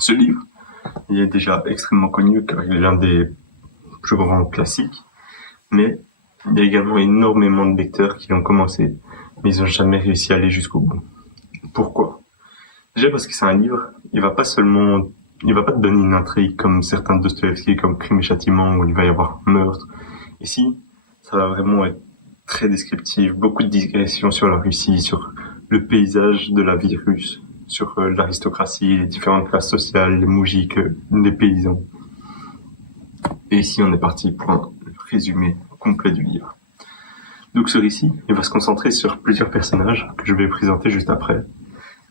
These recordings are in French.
Ce livre, il est déjà extrêmement connu car il est l'un des plus grands classiques, mais il y a également énormément de lecteurs qui l'ont commencé, mais ils n'ont jamais réussi à aller jusqu'au bout. Pourquoi? Déjà parce que c'est un livre, il va pas te donner une intrigue comme certains de Dostoïevski, comme Crime et Châtiment, où il va y avoir un meurtre. Ici, ça va vraiment être très descriptif, beaucoup de digressions sur la Russie, sur le paysage de la vie russe, sur l'aristocratie, les différentes classes sociales, les moujiks, les paysans. Et ici, on est parti pour un résumé complet du livre. Donc ce récit, il va se concentrer sur plusieurs personnages que je vais présenter juste après.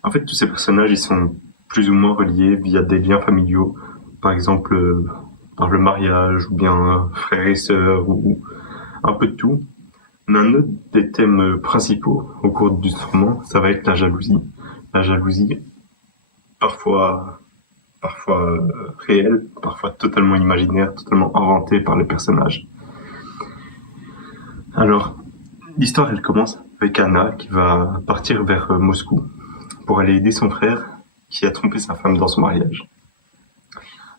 En fait, tous ces personnages, ils sont plus ou moins reliés via des liens familiaux, par exemple par le mariage, ou bien frères et sœurs, ou un peu de tout. Mais un autre des thèmes principaux au cours du roman, ça va être la jalousie. La jalousie, parfois réelle, parfois totalement imaginaire, totalement inventée par les personnages. Alors, l'histoire, elle commence avec Anna qui va partir vers Moscou pour aller aider son frère qui a trompé sa femme dans son mariage.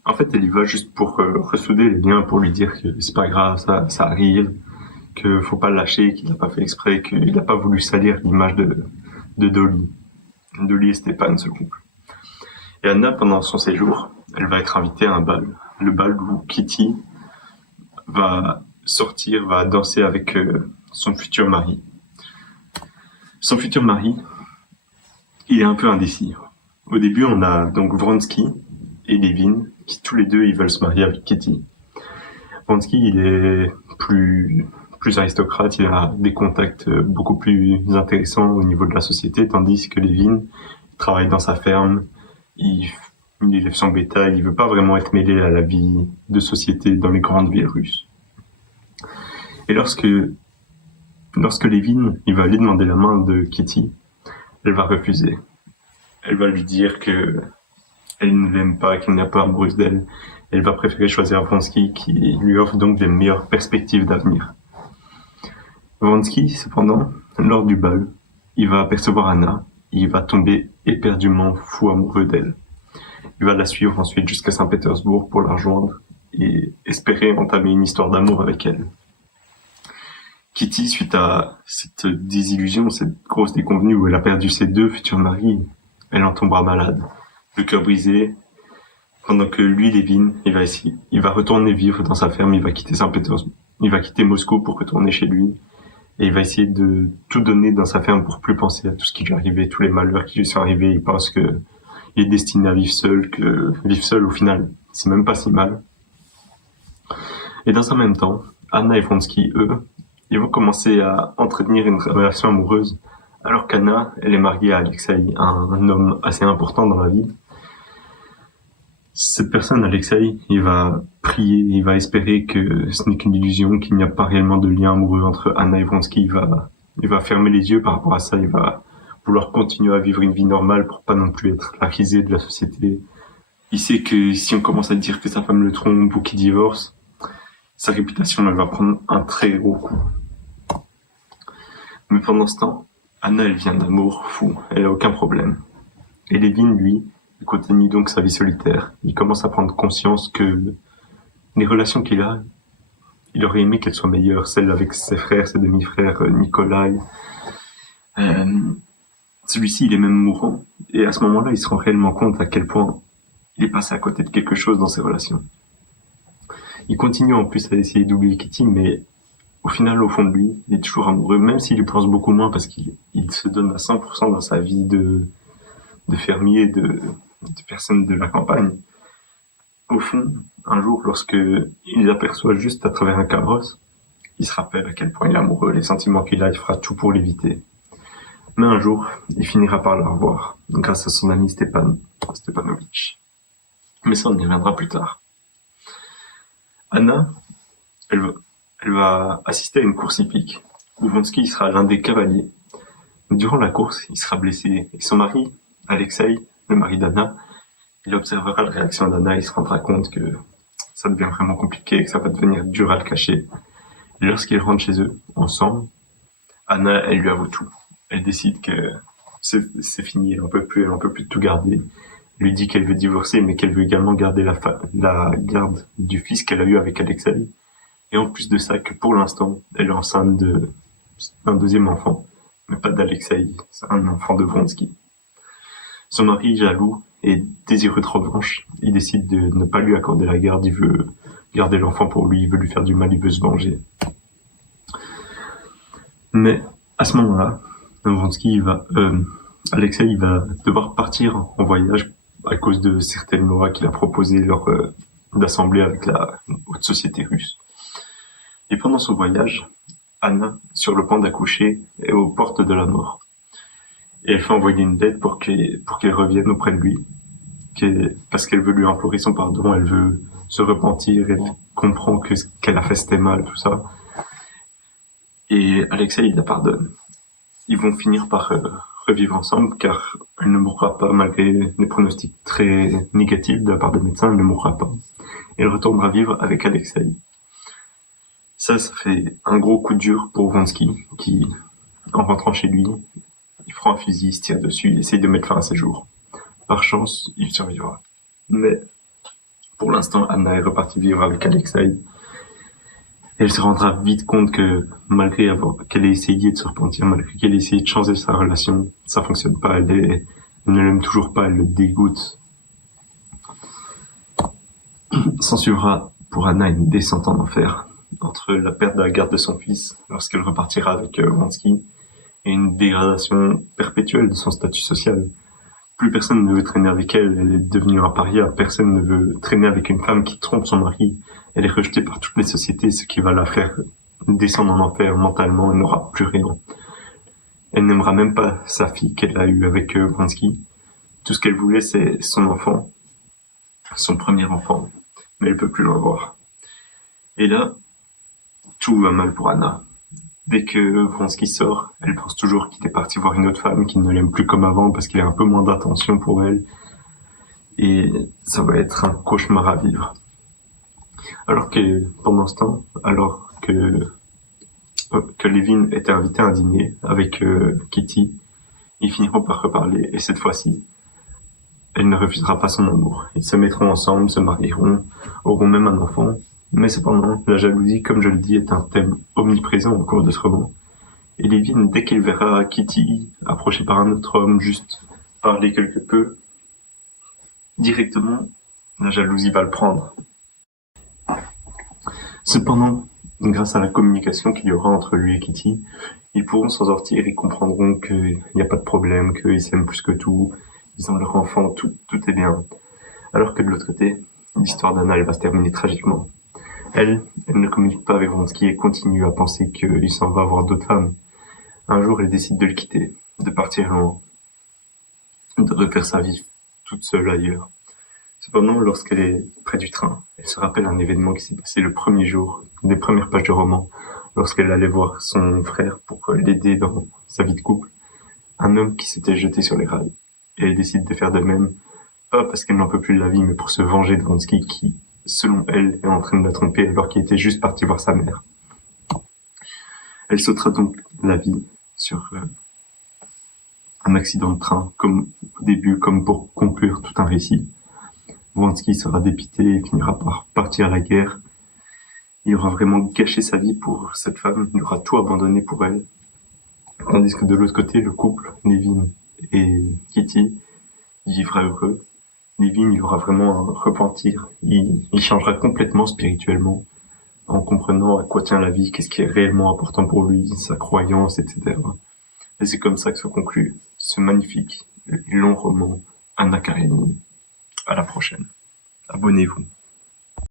En fait, elle y va juste pour ressouder les liens, pour lui dire que c'est pas grave, ça arrive, qu'il faut pas le lâcher, qu'il n'a pas fait exprès, qu'il n'a pas voulu salir l'image de Dolly et Stéphane, ce couple. Et Anna, pendant son séjour, elle va être invitée à un bal. Le bal où Kitty va sortir, va danser avec son futur mari. Son futur mari, il est un peu indécis. Au début, on a donc Vronsky et Levin, qui tous les deux, ils veulent se marier avec Kitty. Vronsky, il est plus aristocrate, il a des contacts beaucoup plus intéressants au niveau de la société, tandis que Levin travaille dans sa ferme, il élève son bétail, il veut pas vraiment être mêlé à la vie de société dans les grandes villes russes. Et lorsque Levin, il va aller demander la main de Kitty, elle va refuser. Elle va lui dire que elle ne l'aime pas, qu'elle n'est pas amoureuse d'elle. Elle va préférer choisir Vronsky qui lui offre donc des meilleures perspectives d'avenir. Vronsky, cependant, lors du bal, il va apercevoir Anna, et il va tomber éperdument fou amoureux d'elle. Il va la suivre ensuite jusqu'à Saint-Pétersbourg pour la rejoindre et espérer entamer une histoire d'amour avec elle. Kitty, suite à cette désillusion, cette grosse déconvenue où elle a perdu ses deux futurs maris, elle en tombera malade, le cœur brisé, pendant que lui, Levin, il va retourner vivre dans sa ferme, il va quitter Saint-Pétersbourg, il va quitter Moscou pour retourner chez lui, et il va essayer de tout donner dans sa ferme pour plus penser à tout ce qui lui arrivait, tous les malheurs qui lui sont arrivés. Il pense que il est destiné à vivre seul, que vivre seul au final, c'est même pas si mal. Et dans un même temps, Anna et Vronsky, eux, ils vont commencer à entretenir une relation amoureuse, alors qu'Anna, elle est mariée à Alexei, un homme assez important dans la ville. Cette personne, Alexei, il va prier, il va espérer que ce n'est qu'une illusion, qu'il n'y a pas réellement de lien amoureux entre Anna et Vronsky. Il va fermer les yeux par rapport à ça, il va vouloir continuer à vivre une vie normale pour pas non plus être la risée de la société. Il sait que si on commence à dire que sa femme le trompe ou qu'il divorce, sa réputation, elle va prendre un très gros coup. Mais pendant ce temps, Anna, elle vient d'amour fou, elle a aucun problème. Et Levin, lui, il continue donc sa vie solitaire. Il commence à prendre conscience que les relations qu'il a, il aurait aimé qu'elles soient meilleures, celles avec ses frères, ses demi-frères, Nikolai. Celui-ci, il est même mourant. Et à ce moment-là, il se rend réellement compte à quel point il est passé à côté de quelque chose dans ses relations. Il continue en plus à essayer d'oublier Kitty, mais au final, au fond de lui, il est toujours amoureux, même s'il y pense beaucoup moins parce qu'il se donne à 100% dans sa vie de fermier, de personne de la campagne. Au fond, un jour, lorsque il l'aperçoit juste à travers un carrosse, il se rappelle à quel point il est amoureux, les sentiments qu'il a, il fera tout pour l'éviter. Mais un jour, il finira par la revoir, grâce à son ami Stepanovitch. Mais ça, on y reviendra plus tard. Anna, elle va assister à une course hippique, où Vronsky sera l'un des cavaliers. Durant la course, il sera blessé, et son mari, Alexei, le mari d'Anna, il observera la réaction d'Anna, il se rendra compte que ça devient vraiment compliqué, que ça va devenir dur à le cacher. Et lorsqu'ils rentrent chez eux, ensemble, Anna, elle lui avoue tout. Elle décide que c'est fini, elle en peut plus de tout garder. lui dit qu'elle veut divorcer, mais qu'elle veut également garder la garde du fils qu'elle a eu avec Alexei. Et en plus de ça, que pour l'instant, elle est enceinte d'un deuxième enfant, mais pas d'Alexei, c'est un enfant de Vronsky. Son mari, jaloux et désireux de revanche, il décide de ne pas lui accorder la garde, il veut garder l'enfant pour lui, il veut lui faire du mal, il veut se venger. Mais à ce moment-là, Alexei il va devoir partir en voyage à cause de certaines lois qu'il a proposées lors d'assembler avec la haute société russe. Et pendant son voyage, Anna, sur le point d'accoucher, est aux portes de la mort. Et elle fait envoyer une lettre pour qu'il revienne auprès de lui, parce qu'elle veut lui implorer son pardon, elle veut se repentir, elle comprend que ce qu'elle a fait c'était mal, tout ça. Et Alexei, il la pardonne. Ils vont finir par revivre ensemble, car elle ne mourra pas, malgré les pronostics très négatifs de la part des médecins, elle ne mourra pas. Elle retournera vivre avec Alexei. Ça fait un gros coup dur pour Vronsky, qui, en rentrant chez lui, il prend un fusil, il se tire dessus, il essaye de mettre fin à ses jours. Par chance, il survivra. Mais, pour l'instant, Anna est repartie vivre avec Alexei. Elle se rendra vite compte que, malgré qu'elle ait essayé de se repentir, malgré qu'elle ait essayé de changer sa relation, ça fonctionne pas, elle ne l'aime toujours pas, elle le dégoûte. S'en suivra pour Anna une descente en enfer, entre la perte de la garde de son fils, lorsqu'elle repartira avec Vronsky, et une dégradation perpétuelle de son statut social. Plus personne ne veut traîner avec elle, elle est devenue un paria, personne ne veut traîner avec une femme qui trompe son mari, elle est rejetée par toutes les sociétés, ce qui va la faire descendre en enfer mentalement, elle n'aura plus rien. Elle n'aimera même pas sa fille qu'elle a eue avec Vronsky. Tout ce qu'elle voulait, c'est son enfant, son premier enfant, mais elle peut plus l'avoir. Et là, tout va mal pour Anna. Dès que Vronsky sort, elle pense toujours qu'il est parti voir une autre femme, qu'il ne l'aime plus comme avant parce qu'il a un peu moins d'attention pour elle. Et ça va être un cauchemar à vivre. Alors que, pendant ce temps, alors que Levin était invité à un dîner avec Kitty, ils finiront par reparler, et cette fois-ci, elle ne refusera pas son amour. Ils se mettront ensemble, se marieront, auront même un enfant. Mais cependant, la jalousie, comme je le dis, est un thème omniprésent au cours de ce roman. Et Levin, dès qu'il verra Kitty approchée par un autre homme, juste parler quelque peu, directement, la jalousie va le prendre. Cependant, grâce à la communication qu'il y aura entre lui et Kitty, ils pourront s'en sortir, ils comprendront qu'il n'y a pas de problème, qu'ils s'aiment plus que tout, ils ont leur enfant, tout est bien. Alors que de l'autre côté, l'histoire d'Anna, elle va se terminer tragiquement. Elle ne communique pas avec Vronsky et continue à penser qu'il s'en va voir d'autres femmes. Un jour, elle décide de le quitter, de partir loin, de refaire sa vie toute seule ailleurs. Cependant, lorsqu'elle est près du train, elle se rappelle un événement qui s'est passé le premier jour, des premières pages du roman, lorsqu'elle allait voir son frère pour l'aider dans sa vie de couple, un homme qui s'était jeté sur les rails. Et elle décide de faire de même, pas parce qu'elle n'en peut plus de la vie, mais pour se venger de Vronsky qui, selon elle, est en train de la tromper alors qu'il était juste parti voir sa mère. Elle sautera donc la vie sur un accident de train, comme au début, comme pour conclure tout un récit. Vronsky sera dépité et finira par partir à la guerre. Il aura vraiment gâché sa vie pour cette femme, il aura tout abandonné pour elle. Tandis que de l'autre côté, le couple, Levin et Kitty, vivra heureux. Levin, il aura vraiment un repentir. Il changera complètement spirituellement, en comprenant à quoi tient la vie, qu'est-ce qui est réellement important pour lui, sa croyance, etc. Et c'est comme ça que se conclut ce magnifique, long roman, Anna Karénine. À la prochaine. Abonnez-vous.